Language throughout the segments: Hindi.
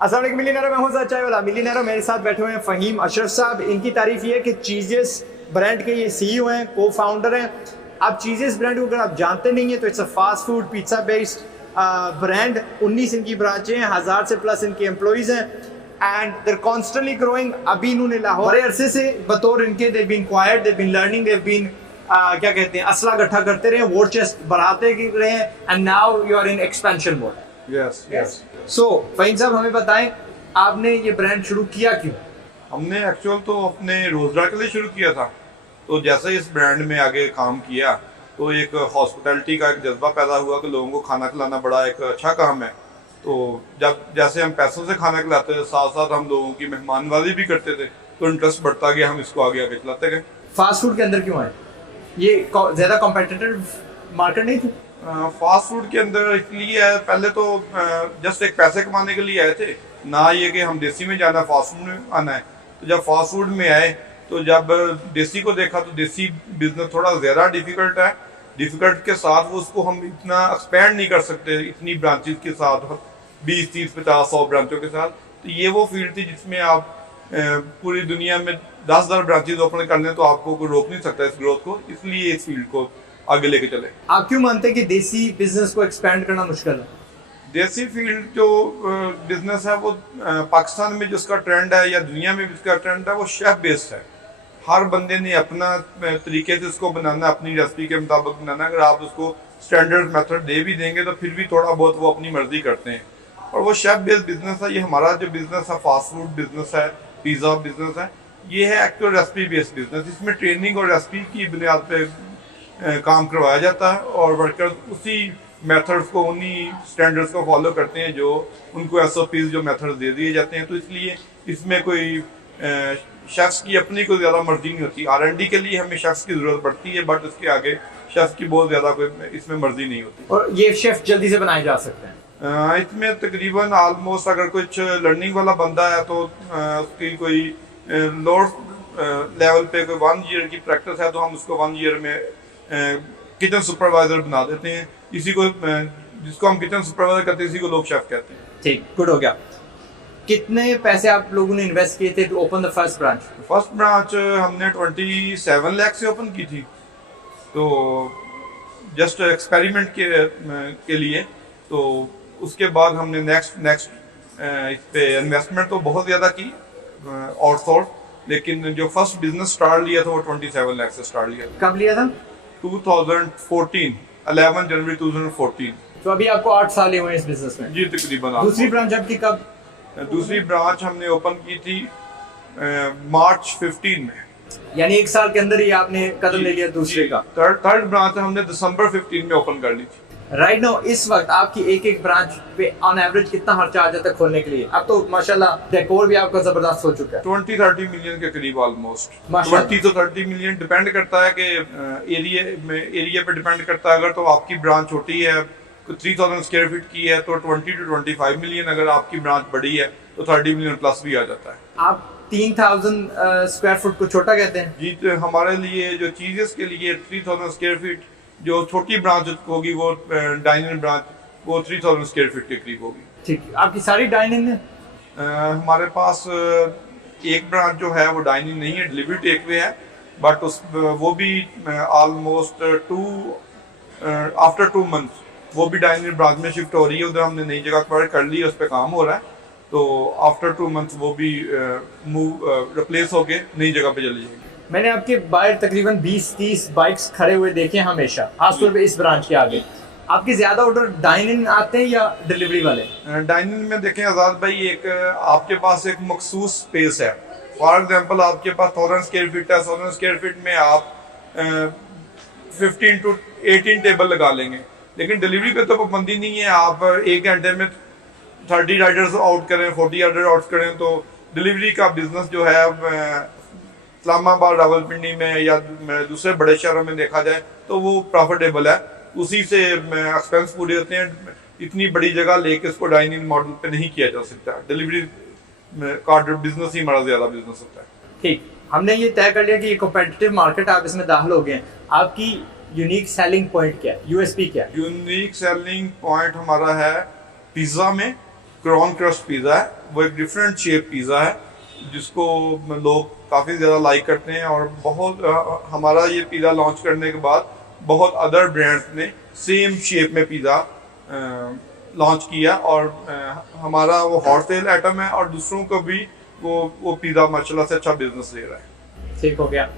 अस्सलाम वालेकुम मिलियनेरो, मैं हूं ज़ाद चाय वाला। मिलियनेरो मेरे साथ बैठे हुए हैं फ़हीम अशरफ साहब। इनकी तारीफ ये है कि चीजेस ब्रांड के ये सीईओ हैं, को फाउंडर हैं। आप चीजेस ब्रांड को अगर आप जानते नहीं हैं तो it's a fast food pizza based brand. 19 इनकी ब्रांचें हैं, 1000 से प्लस इनके एम्प्लॉइज हैं एंड देर कॉन्स्टेंटली ग्रोइंग। अभी इन्होंने लाहौर बड़े अरसे से बतौर इनके they been quite, they been learning, they been क्या कहते हैं, असला इकट्ठा करते रहे, वॉर चेस्ट बढ़ाते रहे and now you are in expansion mode. Yes yes. So Faheem साहब हमें बताएं, आपने ये ब्रांड शुरू किया क्यों? हमने एक्चुअल तो अपने रोजगार के लिए शुरू किया था। तो जैसे इस ब्रांड में आगे काम किया तो एक हॉस्पिटैलिटी का एक जज्बा पैदा हुआ कि लोगों को खाना खिलाना बड़ा एक अच्छा काम है। तो जब जैसे हम पैसों से खाना खिलाते थे, साथ साथ हम लोगों की मेहमानवाजी भी करते थे, तो इंटरेस्ट बढ़ता गया, हम इसको आगे आगे चलाते गए। फास्ट फूड के अंदर क्यों आए? ये ज़्यादा कॉम्पिटिटिव मार्केट नहीं थी? फास्ट फूड के अंदर इसलिए है, पहले तो जस्ट एक पैसे कमाने के लिए आए थे, ना ये कि हम देसी में जाना, फास्ट फूड में आना है। तो जब फास्ट फूड में आए तो जब देसी को देखा तो देसी बिजनेस थोड़ा ज़्यादा डिफिकल्ट है। डिफिकल्ट के साथ वो उसको हम इतना एक्सपेंड नहीं कर सकते इतनी ब्रांचेस के साथ, 20, 30, 50, 100 ब्रांचों के साथ। तो ये वो फील्ड थी जिसमें आप पूरी दुनिया में 10,000 ब्रांचेस ओपन कर लें तो आपको कोई रोक नहीं सकता इस ग्रोथ को, इसलिए इस फील्ड को आगे लेके चले। आप क्यों मानते हैं कि देसी बिजनेस को एक्सपेंड करना मुश्किल है? देसी फील्ड जो बिजनेस है वो पाकिस्तान में जिसका ट्रेंड है या दुनिया में जिसका ट्रेंड है वो शेफ बेस्ड है। हर बंदे ने अपना तरीके से इसको बनाना, अपनी रेसिपी के मुताबिक बनाना। अगर आप उसको स्टैंडर्ड मेथड दे भी देंगे तो फिर भी थोड़ा बहुत वो अपनी मर्जी करते हैं। और वो शेफ बेस्ड बिजनेस है। ये हमारा जो बिजनेस है, फास्ट फूड बिजनेस है, पिज़्ज़ा बिजनेस है, ये है एक्चुअल रेसिपी बेस्ड बिजनेस। इसमें ट्रेनिंग और रेसिपी की बुनियाद पे काम करवाया जाता है और वर्कर्स उसी मेथड्स को, उन्हीं स्टैंडर्ड्स को फॉलो करते हैं जो उनको SOPs जो मेथड्स दे दिए जाते हैं। तो इसलिए इसमें कोई शख्स की अपनी कोई ज़्यादा मर्जी नहीं होती। R&D के लिए हमें शख्स की ज़रूरत पड़ती है, बट उसके आगे शख्स की बहुत ज़्यादा कोई इसमें मर्जी नहीं होती। और ये शेफ जल्दी से बनाए जा सकते हैं? इसमें तकरीबन आलमोस्ट अगर कुछ लर्निंग वाला बंदा है तो उसकी कोई लोअर लेवल पे कोई 1 ईयर की प्रैक्टिस है तो हम उसको 1 ईयर में किचन सुपरवाइजर बना देते हैं। इसी को जिसको हम किचन सुपरवाइजर कहते हैं, इसी को लोग शेफ कहते हैं। ठीक, गुड हो गया। कितने पैसे आप लोगों ने इन्वेस्ट किए थे to open the first branch? First branch हमने 27 लाख से ओपन की थी, तो जस्ट एक्सपेरिमेंट के लिए। तो उसके बाद हमने नेक्स्ट इस पे इन्वेस्टमेंट तो बहुत ज़्यादा की आउटसोर्स, लेकिन जो फर्स्ट बिजनेस स्टार्ट लिया था वो 27 लाख से स्टार्ट लिया था। कब लिया था? 2014, 11 जनवरी 2014। तो अभी आपको 8 साल हुए इस बिजनेस में? जी तकरीबन। दूसरी ब्रांच आपकी कब? दूसरी ब्रांच हमने ओपन की थी मार्च 15 में। यानी 1 साल के अंदर ही आपने कदम ले लिया दूसरे का? थर्ड ब्रांच हमने दिसंबर 15 में ओपन कर ली थी। राइट नाउ इस वक्त आपकी एक ब्रांच पे ऑन एवरेज कितना खर्चा आ जाता है खोलने के लिए? अब तो माशाल्लाह डेकोर भी आपका जबरदस्त हो चुका है। 20-30 मिलियन के करीब ऑलमोस्ट। माशाल्लाह। 20 to 30 मिलियन डिपेंड करता है कि एरिया पे डिपेंड करता है। अगर तो आपकी ब्रांच छोटी है, 3000 स्क्वायर फीट की है, तो 20 to 25 मिलियन। अगर आपकी ब्रांच बड़ी है तो 30 मिलियन प्लस भी आ जाता है। आप 3000 स्क्वायर फुट को छोटा कहते हैं? जी, तो हमारे लिए जो चीजेस के लिए 3000 स्क्वायर फीट, जो छोटी ब्रांच होगी वो डाइनिंग ब्रांच, वो 3000 स्क्वायर फीट के करीब होगी। ठीक, आपकी सारी डाइनिंग है? हमारे पास एक ब्रांच जो है वो डाइनिंग नहीं है, डिलीवरी टेक वे है, बट वो भी ऑलमोस्ट आफ्टर 2 मंथ्स वो भी डाइनिंग ब्रांच में शिफ्ट हो रही है। उधर हमने नई जगह एक्वायर कर ली है, उस पर काम हो रहा है। तो आफ्टर 2 मंथ्स वो भी रिप्लेस होके नई जगह पे चली जाएगी। मैंने आपके बाहर तकरीबन 20-30 बाइक्स खड़े हुए देखे हमेशा, खासतौर पे इस ब्रांच के आगे। आपके ज्यादा ऑर्डर डाइनिंग आते हैं या डिलीवरी वाले? डाइनिंग में देखें आजाद भाई, एक आपके पास एक मखसूस स्पेस है। फॉर एग्जांपल आपके पास 1000 स्क्वायर फीट है, 1000 स्क्वायर फीट में आप 15 to 18 टेबल लगा लेंगे। लेकिन डिलीवरी पे तो पाबंदी नहीं है। आप 1 घंटे में 30 राइडर्स आउट करें, 40 राइडर आउट करें, तो डिलीवरी का बिजनेस जो है इस्लामाबाद, रावलपिंडी में या दूसरे बड़े शहरों में देखा जाए तो वो प्रॉफिटेबल है। उसी से एक्सपेंस पूरे होते हैं। इतनी बड़ी जगह लेके इसको डाइनिंग मॉडल पे नहीं किया जा सकता। डिलीवरी का बिजनेस ही हमारा ज्यादा बिजनेस होता है। ठीक, हमने ये तय कर लिया कि ये कॉम्पिटिटिव मार्केट, आप इसमें दाखिल हो गए। आपकी यूनिक सेलिंग पॉइंट क्या है, USP क्या है? यूनिक सेलिंग पॉइंट हमारा है पिज्जा में क्रॉन क्रस्ट पिज़्ज़ा है, वो एक डिफरेंट शेप पिज़्ज़ा है जिसको लोग काफ़ी ज़्यादा लाइक करते हैं। और बहुत हमारा ये पिज़्ज़ा लॉन्च करने के बाद बहुत अदर ब्रांड्स ने सेम शेप में पिज़्ज़ा लॉन्च किया और हमारा वो हॉट सेल आइटम है और दूसरों को भी वो पिज़्ज़ा माशाल्लाह से अच्छा बिजनेस दे रहा है। ठीक हो गया।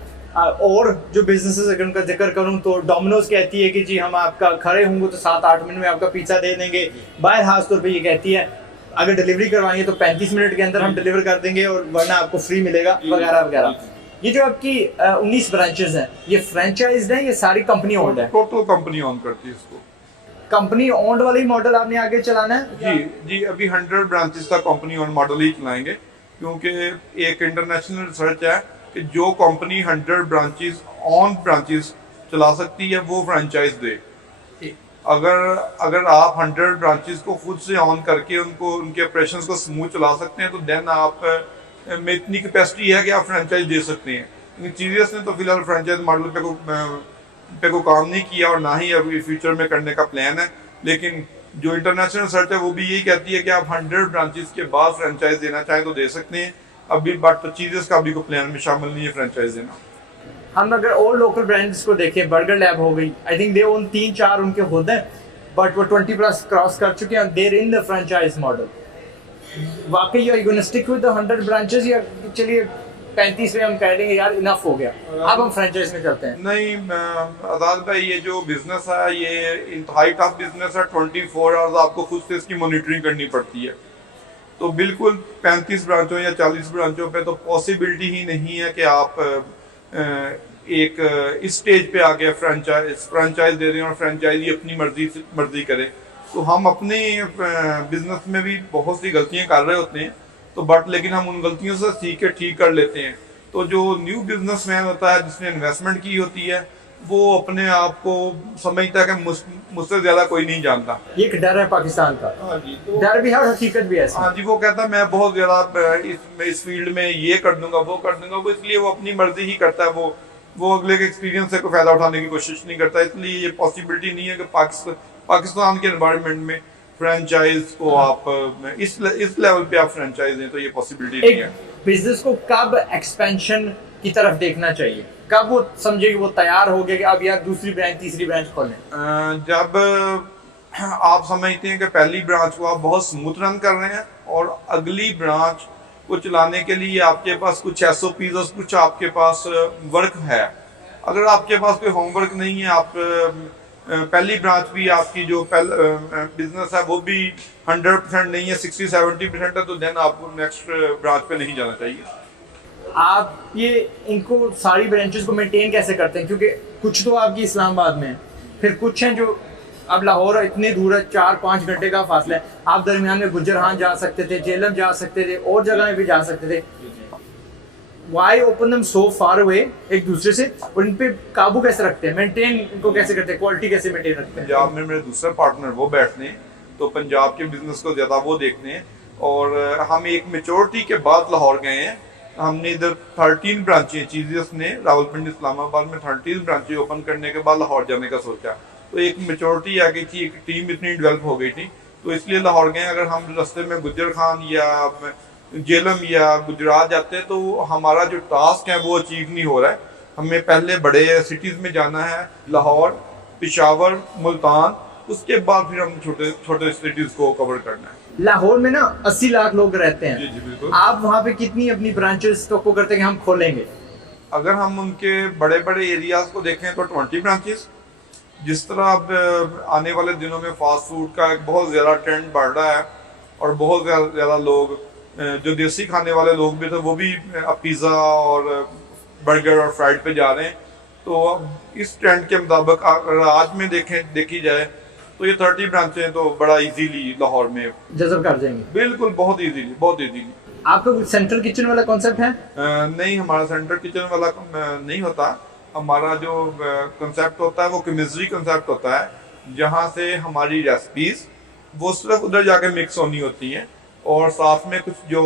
और जो बिजनेसेस अगर उनका जिक्र करूं तो डोमिनोज कहती है कि जी हम आपका खड़े होंगे तो 7-8 मिनट में आपका पिज़्ज़ा दे देंगे। बाहर खास तौर पे ये कहती है अगर डिलीवरी करवाएंगे तो 35 मिनट के अंदर हम डिलीवर कर देंगे और वरना आपको फ्री मिलेगा वगैरह वगैरह। ये जो आपकी 19 ब्रांचेस हैं ये फ्रेंचाइज्ड हैं, ये सारी कंपनी ओन्ड है? टोटल कंपनी ओन करती है इसको। कंपनी ओन्ड वाला ही मॉडल आपने आगे चलाना है? जी जी, अभी 100 ब्रांचेस का कंपनी ओन मॉडल ही चलाएंगे क्योंकि एक इंटरनेशनल रिसर्च है कि जो कंपनी 100 ब्रांचेस चला सकती है वो फ्रेंचाइज दे। अगर आप 100 ब्रांचेस को खुद से ऑन करके उनके ऑपरेशंस को स्मूथ चला सकते हैं तो देन आप में इतनी कैपेसिटी है कि आप फ्रेंचाइज दे सकते हैं। लेकिन सीरियस ने तो फिलहाल फ्रेंचाइज मॉडल पे को काम नहीं किया और ना ही अभी फ्यूचर में करने का प्लान है। लेकिन जो इंटरनेशनल रिसर्च है वो भी यही कहती है कि आप 100 ब्रांचेस के बाद फ्रेंचाइज देना चाहें तो दे सकते हैं अभी, बट चीजेस का अभी को प्लान में शामिल नहीं है फ्रेंचाइज देना। हम अगर और लोकल ब्रांड्स को देखें, बर्गर लैब हो गई, आई थिंक दे ओन 3-4 उनके होते हैं बट वो 20+ क्रॉस कर चुके हैं, there in the franchise model. वाकई you are gonna stick with the 100 branches या चलिए 35 में हम कह देंगे यार इनफ हो गया अब हम फ्रेंचाइज में चलते हैं? नहीं आजाद भाई, ये जो बिजनेस है ये इंतहाई टफ बिजनेस है। 24 आवर्स आपको खुद से इसकी मॉनिटरिंग करनी पड़ती है। तो बिल्कुल 35 ब्रांचों या 40 ब्रांचों पे तो पॉसिबिलिटी ही नहीं है कि आप एक इस स्टेज पे आके फ्रेंचाइज दे दें और फ्रेंचाइजी अपनी मर्जी करे। तो हम अपने बिजनेस में भी बहुत सी गलतियां कर रहे होते हैं तो लेकिन हम उन गलतियों से सीख के ठीक कर लेते हैं। तो जो न्यू बिजनेसमैन होता है जिसने इन्वेस्टमेंट की होती है वो अपने आप को समझता है कि मुझसे ज्यादा कोई नहीं जानता। ये एक डर है पाकिस्तान का। हाँ जी, तो डर भी है और हकीकत भी है। हाँ जी, वो कहता है मैं बहुत ज्यादा इस फील्ड में ये कर दूंगा वो कर दूंगा, वो इसलिए वो अपनी मर्जी ही करता है। वो अगले के एक्सपीरियंस से कोई फायदा उठाने की कोशिश नहीं करता। इसलिए ये पॉसिबिलिटी नहीं है कि पाकिस्तान के एनवायरनमेंट में फ्रेंचाइज को आप इस लेवल पे आप फ्रेंचाइज दें, तो ये पॉसिबिलिटी नहीं है। बिजनेस को कब एक्सपेंशन की तरफ देखना चाहिए, कब वो समझे कि वो तैयार हो गया कि अब यार दूसरी ब्रांच तीसरी ब्रांच खोलें? जब आप समझते हैं कि पहली ब्रांच को आप बहुत स्मूथ रन कर रहे हैं और अगली ब्रांच को चलाने के लिए आपके पास कुछ SOPs और कुछ आपके पास वर्क है। अगर आपके पास कोई होमवर्क नहीं है, आप पहली ब्रांच भी आपकी जो बिजनेस है वो भी 100% नहीं है, 60-70% है, तो देन आपको नेक्स्ट ब्रांच पे नहीं जाना चाहिए। आप ये इनको सारी ब्रांचेस को मेंटेन कैसे करते हैं? क्योंकि कुछ तो आपकी इस्लामाबाद में है, फिर कुछ हैं जो अब लाहौर इतने दूर है, 4-5 घंटे का फासला है। आप दरमियान में गुजरान जा सकते थे, जेलम जा सकते थे, और जगह भी जा सकते थे। Why open them so far away एक दूसरे से, और इन पे काबू कैसे रखते हैं, मेंटेन इनको कैसे करते हैं, क्वालिटी कैसे मेंटेन रखते हैं? पंजाब में मेरे दूसरे पार्टनर वो बैठते हैं तो पंजाब के बिजनेस को ज्यादा वो देखते हैं और हम एक मेच्योरिटी के बाद लाहौर गए हैं। हमने इधर 13 ब्रांचें चीजियस ने रावलपिंडी इस्लामाबाद में 13 ब्रांचें ओपन करने के बाद लाहौर जाने का सोचा। तो एक मेच्योरिटी आ गई थी, एक टीम इतनी डेवलप हो गई थी, तो इसलिए लाहौर गए। अगर हम रास्ते में गुजर खान या जेलम या गुजरात जाते हैं तो हमारा जो टास्क है वो अचीव नहीं हो रहा है। हमें पहले बड़े सिटीज में जाना है, लाहौर, पेशावर, मुल्तान, उसके बाद फिर हम छोटे छोटे सिटीज को कवर करना है। लाहौर में ना 80 लाख लोग रहते हैं। जी जी बिल्कुल। आप वहाँ पे कितनी अपनी ब्रांचेस को करते हैं कि हम खोलेंगे? अगर हम उनके बड़े बड़े एरियाज को देखें तो 20 ब्रांचेस। जिस तरह अब आने वाले दिनों में फास्ट फूड का एक बहुत ज़्यादा ट्रेंड बढ़ रहा है और बहुत ज़्यादा लोग जो देसी खाने वाले लोग भी थे वो भी अब पिज़्ज़ा और बर्गर और फ्राइड पे जा रहे हैं। तो अब इस ट्रेंड के मुताबिक अगर आज में देखी जाए तो ये 30 ब्रांचें तो बड़ा इजीली लाहौर में जज़ब कर जाएंगे। बिल्कुल, बहुत इजीली। आपका कुछ सेंट्रल किचन वाला कॉन्सेप्ट है? नहीं, हमारा सेंट्रल किचन वाला नहीं होता। हमारा जो कंसेप्ट होता है वो केमिस्ट्री कंसेप्ट होता है, जहाँ से हमारी रेसिपीज वो सिर्फ उधर जाके मिक्स होनी होती हैं और साथ में कुछ जो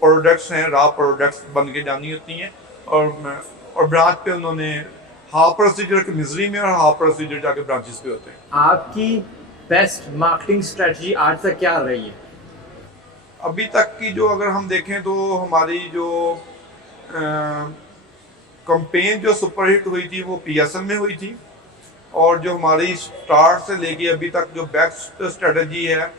प्रोडक्ट्स हैं रॉ प्रोडक्ट्स बन के जानी होती हैं और ब्रांच पे उन्होंने हाफ प्रोसीजर केमिस्ट्री में और हाफ प्रोसीजर जाके ब्रांचेस पे होते हैं। आपकी बेस्ट मार्केटिंग स्ट्रेटजी आज तक क्या रही है? अभी तक की जो अगर हम देखें तो हमारी जो कंपेन जो सुपरहिट हुई थी वो PSL में हुई थी, और जो हमारी स्टार्ट से लेके अभी तक जो बेस्ट स्ट्रेटजी है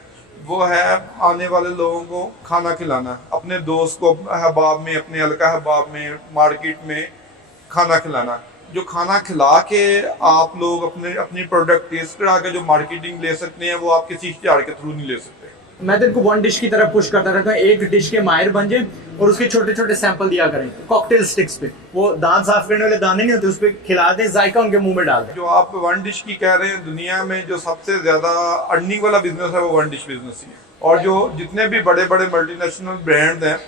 वो है आने वाले लोगों को खाना खिलाना, अपने दोस्त को अहबाब में, अपने हल्का अहबाब में, मार्केट में खाना खिलाना। जो खाना खिला के आप लोग अपनी प्रोडक्ट टेस्ट करा के जो मार्केटिंग ले सकते हैं वो आप किसी इश्तिहार के थ्रू नहीं ले सकते। मैं तो इनको वन डिश की तरफ पुश करता रहता हूँ, एक डिश के माहिर बन जाए और उसके छोटे छोटे सैंपल दिया करें कॉकटेल स्टिक्स पे, वो दांत साफ करने वाले दाने नहीं होते, उस पर खिला दें, जायका उनके मुंह में डाल दें। जो आप वन डिश की कह रहे हैं, दुनिया में जो सबसे ज्यादा अर्निंग वाला बिजनेस है वो वन डिश बिजनेस ही है। और जो जितने भी बड़े बड़े मल्टीनेशनल ब्रांड हैं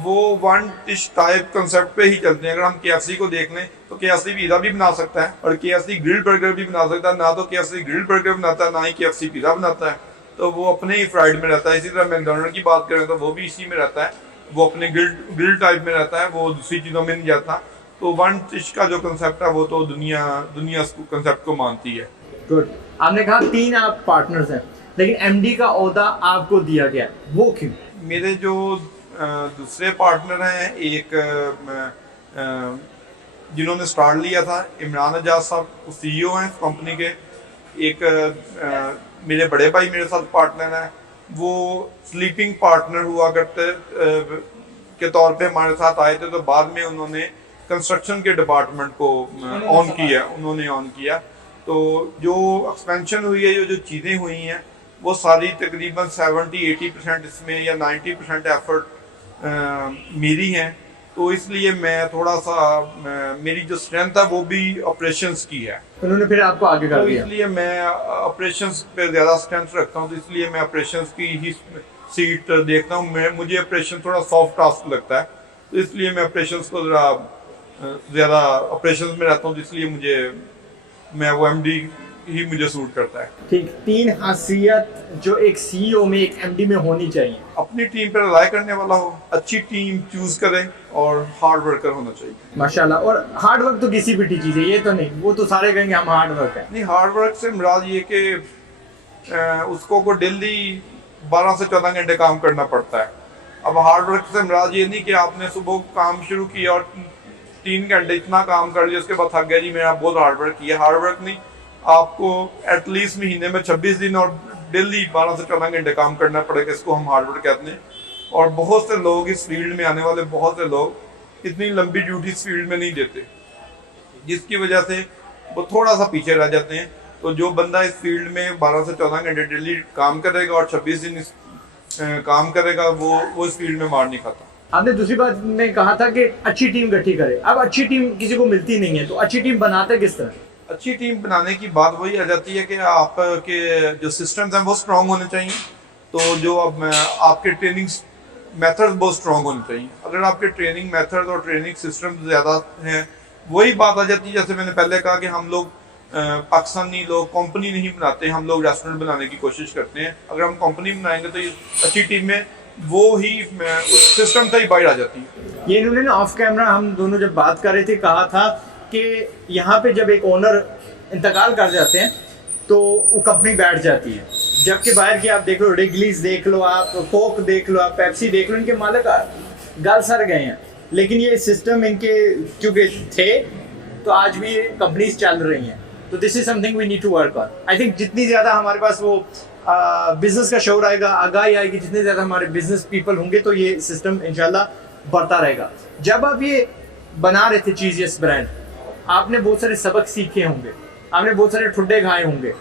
वो वन डिश टाइप कंसेप्ट पे ही चलते हैं। अगर हम KFC को देख लें तो KFC पिज़्ज़ा भी बना सकता है और KFC ग्रिल्ड बर्गर भी बना सकता है। ना तो KFC ग्रिल्ड बर्गर बनाता है, ना ही KFC पिज़्ज़ा बनाता है, तो वो अपने ही फ्राइड में रहता है। इसी तरह मैकडोनल्ड की बात करें तो वो भी इसी में रहता है, वो अपने ग्रिल्ड टाइप में रहता है, वो दूसरी चीज़ों में नहीं जाता। तो वन डिश का जो कंसेप्ट है वो तो दुनिया कंसेप्ट को मानती है। गुड। आपने कहा 3 आप पार्टनर्स हैं, लेकिन MD का ओहदा आपको दिया गया, वो क्यों? मेरे जो दूसरे पार्टनर हैं, एक जिन्होंने स्टार्ट लिया था, इमरान एजाज साहब CEO हैं कंपनी के। एक मेरे बड़े भाई मेरे साथ पार्टनर हैं, वो स्लीपिंग पार्टनर हुआ करते के तौर पे हमारे साथ आए थे, तो बाद में उन्होंने कंस्ट्रक्शन के डिपार्टमेंट को उन्होंने ऑन किया। तो जो एक्सपेंशन हुई है, जो चीज़ें हुई हैं वो सारी तकरीबन 70-80% इसमें या 90% एफर्ट मेरी हैं। तो इसलिए मैं थोड़ा सा मेरी जो स्ट्रेंथ है वो भी ऑपरेशंस की है। उन्होंने फिर आपको आगे कर तो दिया। इसलिए मैं ऑपरेशंस पे ज़्यादा स्ट्रेंथ रखता हूँ, तो इसलिए मैं ऑपरेशंस की ही सीट देखता हूँ। मुझे ऑपरेशन थोड़ा सॉफ्ट टास्क लगता है, तो इसलिए मैं ऑपरेशंस को ज़्यादा ऑपरेशंस में रहता हूँ, तो इसलिए मैं वो MD ही मुझे सूट करता है। ठीक, 3 खासियत जो एक CEO में, एक MD में होनी चाहिए। अपनी टीम पर रिलाई करने वाला हो, अच्छी टीम चूज करें और हार्ड वर्कर होना चाहिए। माशाल्लाह। और हार्ड वर्क तो किसी भी चीज़ है, ये तो नहीं, वो तो सारे कहेंगे हम हार्ड वर्क है। नहीं, हार्ड वर्क से मुराद ये कि उसको डेली 12 से 14 घंटे काम करना पड़ता है। अब हार्ड वर्क से मुराद ये नहीं कि आपने सुबह काम शुरू किया और 3 घंटे इतना काम कर लिया, उसके बाद थक गया जी मेरा बहुत हार्ड वर्क किया। हार्ड वर्क नहीं, आपको एटलीस्ट महीने में 26 दिन और डेली 12 से 14 घंटे काम करना पड़ेगा, इसको हम हार्ड वर्क कहते हैं। और बहुत से लोग इस फील्ड में आने वाले बहुत से लोग इतनी लंबी ड्यूटी इस फील्ड में नहीं देते, जिसकी वजह से वो थोड़ा सा पीछे रह जाते हैं। तो जो बंदा इस फील्ड में 12 से 14 घंटे डेली काम करेगा और 26 दिन काम करेगा, वो इस फील्ड में मार नहीं खाता। आपने दूसरी बात में कहा था कि अच्छी टीम गठित करे। अब अच्छी टीम किसी को मिलती नहीं है, तो अच्छी टीम बनाते किस तरह? अच्छी टीम बनाने की बात वही आ जाती है कि आपके जो सिस्टम्स हैं वो स्ट्रांग होने चाहिए। तो जो अब आपके ट्रेनिंग मेथड्स बहुत स्ट्रांग होने चाहिए। अगर आपके ट्रेनिंग मेथड और ट्रेनिंग सिस्टम ज़्यादा हैं, वही बात आ जाती है जैसे मैंने पहले कहा कि हम लोग पाकिस्तानी लोग कंपनी नहीं बनाते, हम लोग रेस्टोरेंट बनाने की कोशिश करते हैं। अगर हम कंपनी बनाएंगे तो ये अच्छी टीम में वो ही उस सिस्टम से ही बाहर आ जाती है। ये इन्होंने ऑफ कैमरा हम दोनों जब बात कर रहे थे कहा था कि यहाँ पे जब एक ओनर इंतकाल कर जाते हैं तो वो कंपनी बैठ जाती है, जबकि बाहर की आप देख लो, रिगलीज देख लो, आप कोक देख लो, आप पेप्सी देख लो, इनके मालिक गल सर गए हैं। लेकिन ये सिस्टम इनके क्योंकि थे तो आज भी ये कंपनीज चल रही हैं। तो this is something we need to work on. I think जितनी ज़्यादा हमारे पास वो बिजनेस का शौर आएगा, आगाही आएगी, जितने ज़्यादा हमारे बिजनेस पीपल होंगे तो ये सिस्टम इंशाल्लाह बढ़ता रहेगा। जब आप ये बना रहे थे चीज़ ब्रांड, आपने बहुत सारे सबक सीखे होंगे, आपने बहुत सारे ठुड्डे खाए होंगे।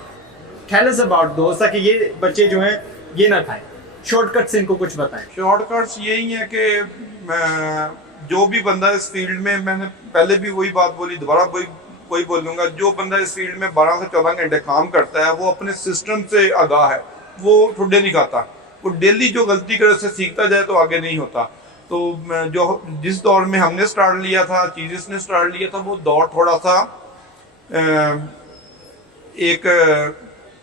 टेल अस अबाउट दोस्त, ताकि ये बच्चे जो हैं ये ना खाएं। शॉर्टकट्स इनको कुछ बताएं। शॉर्टकट्स यही है कि जो भी बंदा इस फील्ड में, मैंने पहले भी वही बात बोली, दोबारा वही बोलूँगा, जो बंदा इस फील्ड में 12 से 14 घंटे काम करता है वो अपने सिस्टम से आगाह है, वो ठुड्डे नहीं खाता। वो डेली जो गलती करे उससे सीखता जाए तो आगे नहीं होता। तो जो जिस दौर में हमने स्टार्ट लिया था, चीज़ ने स्टार्ट लिया था, वो दौर थोड़ा सा एक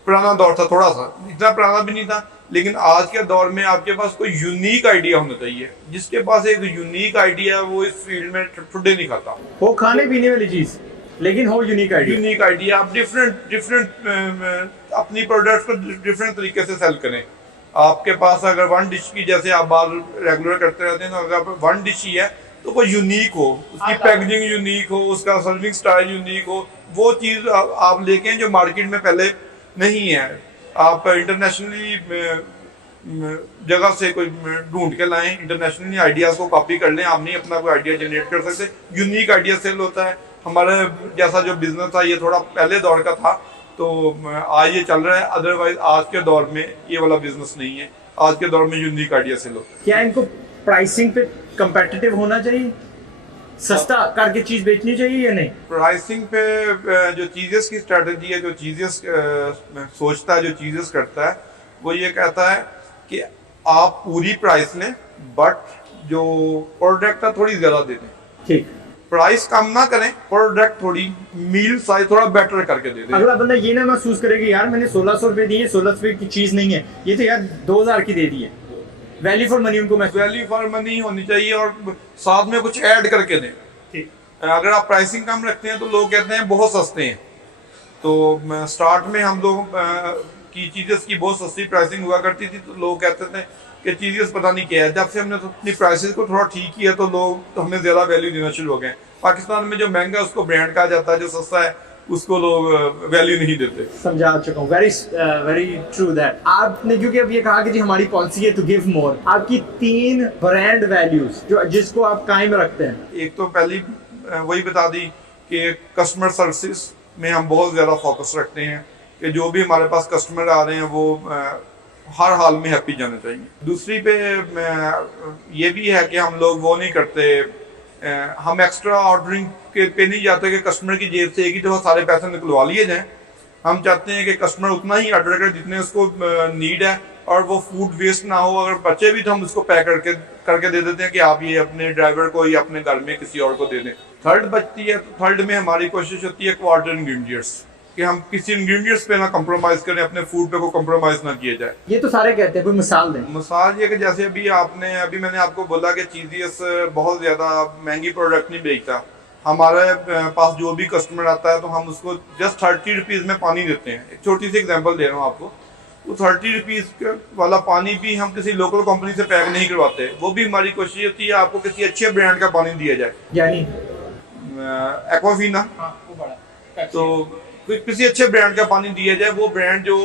पुराना दौर था, थोड़ा सा, इतना पुराना भी नहीं था। लेकिन आज के दौर में आपके पास कोई यूनिक आइडिया होना चाहिए। जिसके पास एक यूनिक आइडिया है वो इस फील्ड में ठुड्डे नहीं खाता। वो खाने पीने वाली चीज़, लेकिन हो यूनिक आइडिया। आप डिफरेंट अपनी प्रोडक्ट्स को डिफरेंट तरीके से सेल करें। आपके पास अगर वन डिश की जैसे आप बार रेगुलर करते रहते हैं, तो अगर वन डिश ही है तो वो यूनिक हो, उसकी पैकेजिंग यूनिक हो, उसका सर्विंग स्टाइल यूनिक हो, वो चीज़ आप लेके आए जो मार्केट में पहले नहीं है। आप इंटरनेशनली जगह से कोई ढूंढ के लाएं, इंटरनेशनली आइडियाज़ को कॉपी कर लें। आप नहीं अपना कोई आइडिया जनरेट कर सकते। यूनिक आइडिया सेल होता है। हमारा जैसा जो बिजनेस था ये थोड़ा पहले दौर का था, तो आज ये चल रहा है। अदरवाइज आज के दौर में ये वाला बिजनेस नहीं है। आज के दौर में यूनिक आइडिया सेल होता है। क्या इनको प्राइसिंग पे कंपेटिटिव होना चाहिए, सस्ता करके चीज बेचनी चाहिए या नहीं? प्राइसिंग पे जो चीजेस की स्ट्रेटजी है, जो चीजेस सोचता है, जो चीजेस करता है, वो ये कहता है कि आप पूरी प्राइस लें बट जो प्रोडक्ट है थोड़ी ज्यादा दे दें। ठीक, प्राइस कम ना करें, प्रोडक्ट थोड़ी मील साइज थोड़ा बेटर करके दे दें। अगला बंदा ये ना महसूस करे कि यार मैंने 1600 रुपए दिए, 1600 रुपए की चीज नहीं है, ये तो यार 2000 की दे दी है। वैल्यू फॉर मनी उनको महसूस, वैल्यू फॉर मनी होनी चाहिए और साथ में कुछ ऐड करके दें। ठीक, अगर आप प्राइसिंग कम रखते हैं तो लोग कहते हैं बहुत सस्ते हैं। तो स्टार्ट में हम लोग की चीजेस की बहुत सस्ती प्राइसिंग हुआ करती थी, तो लोग कहते थे कि चीजेस पता नहीं क्या है। जब से हमने अपनी प्राइसेस को थोड़ा ठीक किया तो लोग तो हमें ज्यादा वैल्यू देना शुरू हो गए। पाकिस्तान में जो महंगा है उसको ब्रांड कहा जाता है, जो सस्ता है उसको लोग वैल्यू नहीं देते। समझा चुका हूँ। Very true that. आपने क्योंकि अब ये कहा कि जी हमारी पॉलिसी है टू गिव मोर, आपकी 3 ब्रांड वैल्यूज जो जिसको आप कायम रखते हैं। एक तो पहली वही बता दी कि कस्टमर सर्विस में हम बहुत ज़्यादा फोकस रखते हैं कि जो भी हमारे पास कस्टमर आ रहे हैं वो हर हाल में हैप्पी जाना चाहिए। दूसरी पे ये भी है कि हम लोग वो नहीं करते, हम एक्स्ट्रा ऑर्डरिंग के पे नहीं जाते कि कस्टमर की जेब से एक ही दफ़ा सारे पैसे निकलवा लिए जाएं। हम चाहते हैं कि कस्टमर उतना ही ऑर्डर करे जितने उसको नीड है और वो फूड वेस्ट ना हो। अगर बचे भी तो हम उसको पैक करके दे देते हैं कि आप ये अपने ड्राइवर को या अपने घर में किसी और को दे दें। थर्ड बचती है, तो थर्ड में हमारी कोशिश होती है क्वार्टर इंग्रेडिएंट्स, कि हम किसी इंग्रेडिएंट्स पे ना कंप्रोमाइज करें, अपने फूड पे को कंप्रोमाइज ना किया जाए। ये तो सारे कहते हैं, कोई मिसाल दें। मिसाल ये कि जैसे अभी मैंने आपको बोला कि चीज़ीएस बहुत ज़्यादा महंगी प्रोडक्ट नहीं बेचता। हमारे पास जो भी कस्टमर आता है तो हम उसको जस्ट 30 रुपीज़ में पानी देते हैं। एक छोटी सी एग्जांपल दे रहा हूँ आपको। वो 30 रुपीज़ वाला पानी भी हम किसी लोकल कंपनी से पैक नहीं करवाते। वो भी हमारी कोशिश होती है आपको किसी अच्छे ब्रांड का पानी दिया जाए, यानी एक्वाफीना। तो किसी अच्छे ब्रांड का पानी दिया जाए, वो ब्रांड जो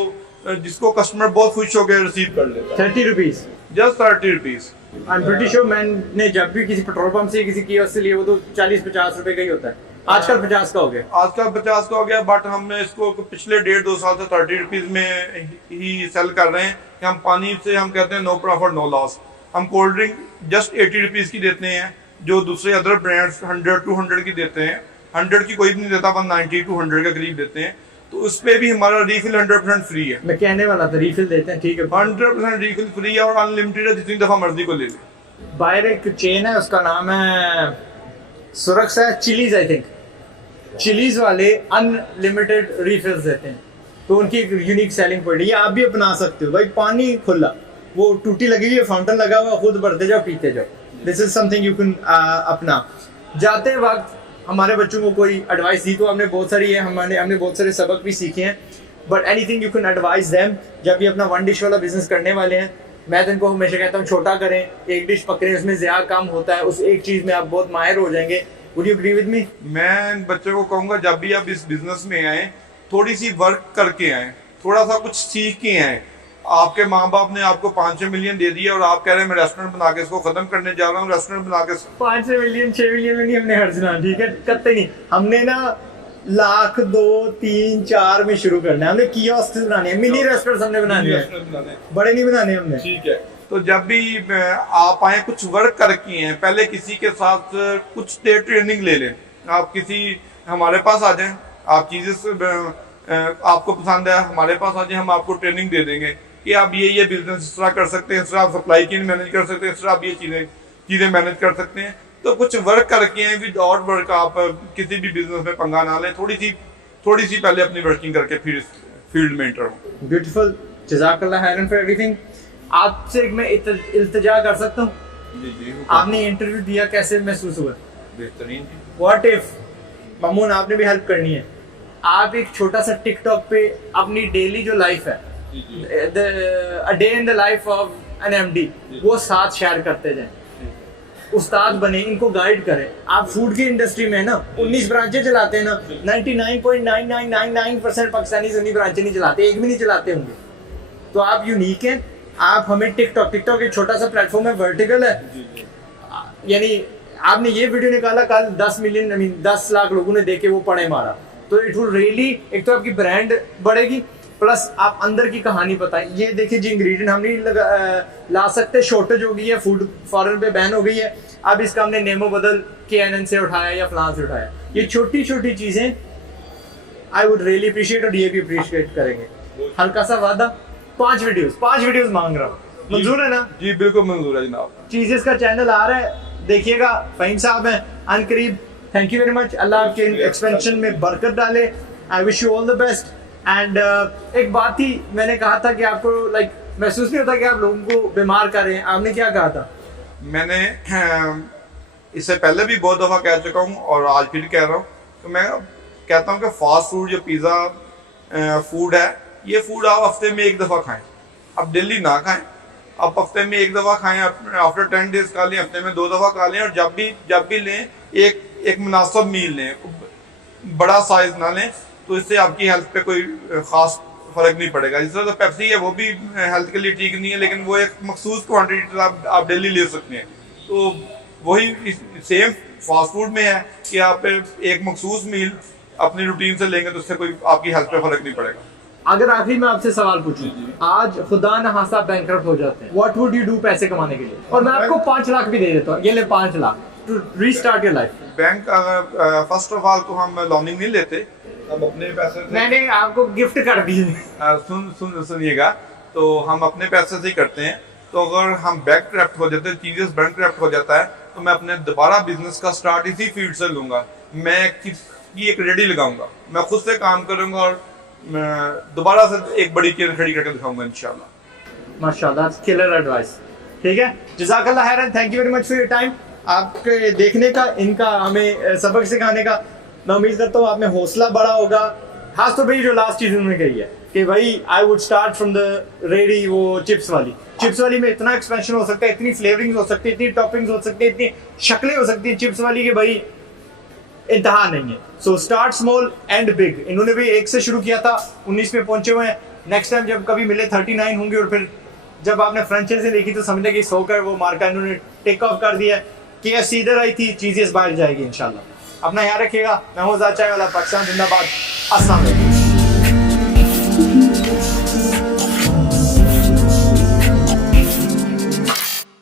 जिसको कस्टमर बहुत खुश होकर रिसीव कर लेता है। 30 rupees, just 30 rupees. I am pretty sure मैंने जब भी किसी पेट्रोल पंप से किसी कियोस्क से लिया वो तो 40-50 रुपए का ही होता है। आजकल 50 का हो गया। आजकल 50 का हो गया, बट हमने इसको पिछले 1.5-2 साल से 30 रुपीज़ में ही सेल कर रहे हैं कि हम पानी से हम कहते हैं नो प्रॉफिट नो लॉस। हम कोल्ड ड्रिंक जस्ट 80 रुपीज़ की देते हैं, जो दूसरे अदर ब्रांड्स 100-200 की देते हैं। 100 की कोई भी नहीं देता, 190-200 के करीब देते हैं। तो उस पे भी हमारा रिफिल 100% फ्री है। मैं कहने वाला था रिफिल देते हैं, ठीक है। 100% रिफिल फ्री है और अनलिमिटेड है, जितनी दफ़ा मर्जी को ले लें। बाहर एक चेन है, उसका नाम है सुरक्षा चिलीज, आई थिंक। चिलीज वाले अनलिमिटेड रिफिल्स देते हैं, तो उनकी एक यूनिक सेलिंग पॉइंट है। ये आप भी अपना सकते हो भाई। पानी खुला, वो टूटी लगी हुई है, फाउंटेन लगा हुआ, खुद भरते जाओ पीते जाओ। This is something you can अपना। जाते वक्त हमारे बच्चों को कोई एडवाइस दी तो हमने बहुत सारी है, हमने बहुत सारे सबक भी सीखे हैं, but anything you can advice them जब भी अपना वन डिश वाला बिजनेस करने वाले हैं। मैं तो इनको हमेशा कहता हूँ छोटा करें, एक डिश पकड़ें, उसमें ज़्यादा काम होता है, उस एक चीज़ में आप बहुत माहिर हो जाएंगे। Would you agree with me? मैं बच्चों को कहूँगा जब भी आप इस बिजनेस में आए थोड़ी सी वर्क करके आए, थोड़ा सा कुछ सीख के आए। आपके माँ बाप ने आपको 5-6 मिलियन दे दिया और आप कह रहे हैं मैं रेस्टोरेंट बना के इसको खत्म करने जा रहा हूँ। रेस्टोरेंट बना के 5 मिलियन 6 मिलियन में नहीं हमने हर्ज ना, ठीक है, कतई नहीं। हमने ना 1,00,000, 2, 3, 4 में शुरू करना है। हमने कियोस्क बनाने हैं, मिनी रेस्टोरेंट हमने बनाने हैं, बड़े नहीं बनाने हमने। ठीक है, तो जब भी आप आए कुछ वर्क करके हैं, पहले किसी के साथ कुछ देर ट्रेनिंग ले लें। आप किसी हमारे पास आ जाएं, आप चीज़ें आपको पसंद है हमारे पास आ जाएं, हम आपको ट्रेनिंग दे देंगे कि आप ये बिजनेस इस तरह कर सकते हैं, इस तरह आप सप्लाई चेन मैनेज कर सकते हैं, इस तरह आप ये चीज़ें मैनेज कर सकते हैं। तो कुछ वर्क करके हैं, विदाउट वर्क आप किसी भी बिजनेस में पंगा ना लें। थोड़ी सी पहले अपनी वर्किंग करके फिर इस फील्ड में एंटर हो। ब्यूटीफुल, जज़ाकल्लाह खैरन फॉर एवरीथिंग। आपसे एक मैं इल्तिजा कर सकता हूँ? जी, आपने इंटरव्यू दिया, कैसे महसूस हुआ? बेहतरीन। व्हाट इफ मामून आपने भी हेल्प करनी है, आप एक छोटा सा टिकटॉक पे अपनी डेली जो लाइफ है a day in the life of an MD, वो साथ शेयर करते जाएं, उस्ताद बने, इनको गाइड करें। आप फूड की इंडस्ट्री में ना 19 ब्रांचें चलाते हैं ना, 99.9999% पाकिस्तानी उन्हीं ब्रांचें नहीं चलाते, एक भी नहीं चलाते होंगे। तो आप यूनिक हैं। आप हमें टिकटॉक एक छोटा सा प्लेटफॉर्म है, वर्टिकल है, यानी आपने ये वीडियो निकाला, कल 10 मिलियन 10 लाख लोगों ने देखे, वो पढ़े मारा, तो इट विल रियली, एक तो आपकी ब्रांड बढ़ेगी, प्लस आप अंदर की कहानी बताएं। ये देखिए जी, इंग्रेडिएंट हम नहीं ला सकते, शॉर्टेज हो गई है, फूड फॉरेन पे बैन हो गई है, अब इसका हमने नेमो बदल KNN से उठाया या फलां से उठाया। ये छोटी छोटी चीजें आई वुड रियली अप्रिशिएट, और ये भी अप्रिशिएट करेंगे। हल्का सा वादा, 5 वीडियोस मांग रहा हूँ, मंजूर है ना? जी बिल्कुल मंजूर है जनाब। चीजेस का चैनल आ रहा है, देखिएगा। फहीम साहब हैं अनकरीब। Thank you very much. Allah आपके एक्सपेंशन में बरकत डाले। I wish you all the best. And एक बात थी, मैंने कहा था कि आपको महसूस नहीं होता कि आप लोगों को बीमार कर रहे हैं, आपने क्या कहा था? मैंने इससे पहले भी बहुत दफ़ा कह चुका हूँ और आज फिर कह रहा हूँ कि मैं कहता हूँ कि फास्ट फूड जो पिज़्ज़ा फूड है, ये फूड आप हफ्ते में 1 दफ़ा खाएं, आप डेली ना खाएं। आप हफ्ते में 1 दफ़ा खाएं, आफ्टर 10 डेज खा लें, हफ्ते में 2 दफ़ा खा लें, और जब भी लें एक मुनासिब मील लें, बड़ा साइज ना लें, तो इससे आपकी हेल्थ पे कोई ख़ास फ़र्क नहीं पड़ेगा। जिस तरह तो पेप्सी है, वो भी हेल्थ के लिए ठीक नहीं है, लेकिन वो एक मखसूस क्वांटिटी आप डेली ले सकते हैं। तो वही सेम फास्ट फूड में है कि आप एक मखसूस मील अपनी रूटीन से लेंगे तो उससे कोई आपकी हेल्थ पे फ़र्क नहीं पड़ेगा। अगर आखिरी में आपसे सवाल पूछूं, आज खुदा न खास्ता बैंकरप्ट हो जाते हैं, व्हाट वुड यू डू पैसे कमाने के लिए? और मैं आपको 5 लाख भी दे देता हूँ, ये ले 5 lakh to restart your life. Bank first of all तो हम लोनिंग नहीं लेते, हम अपने पैसे से, मैंने आपको गिफ्ट कर दिए। सुनिएगा, तो हम अपने पैसे से ही करते हैं। तो अगर हम बैंकक्रप्ट हो जाते हैं, चीजेस बैंकक्रप्ट हो जाता है, तो मैं अपने दोबारा बिजनेस का स्टार्ट इसी फील्ड से लूंगा। मैं किसी एक रेडी लगाऊंगा, मैं खुद से काम करूंगा और दोबारा से एक बड़ी चीज खड़ी करके दिखाऊंगा इंशाल्लाह। माशाल्लाह, किलर एडवाइस। ठीक है, जज़ाकल्लाह खैरन, thank you very much for your time, आपके देखने का, इनका हमें सबक सिखाने का। मैं उम्मीद करता हूँ आप में हौसला बड़ा होगा। खास तौर पर जो लास्ट चीज उन्होंने कही है कि भाई I would start from the ready, वो चिप्स वाली में इतना एक्सपेंशन हो सकता है, इतनी फ्लेवरिंग्स हो सकती है, इतनी टॉपिंग्स हो सकती है, इतनी शक्लें हो सकती है चिप्स वाली कि भाई इंतहा नहीं है। So start small and big. इन्होंने भी 1 से शुरू किया था, 19 पे पहुंचे हुए हैं। नेक्स्ट टाइम जब कभी मिले 39 होंगे, और फिर जब आपने फ्रेंचाइजी देखी तो समझे कि 100 का वो मार्का इन्होंने टेक ऑफ कर दिया। KFC इधर आई थी, चीजें बाहर जाएगी इंशाल्लाह। अपना ख्याल रखिएगा। मैं हूं ज़ाचा वाला, पाकिस्तान जिंदाबाद। अस्सलाम वालेकुम।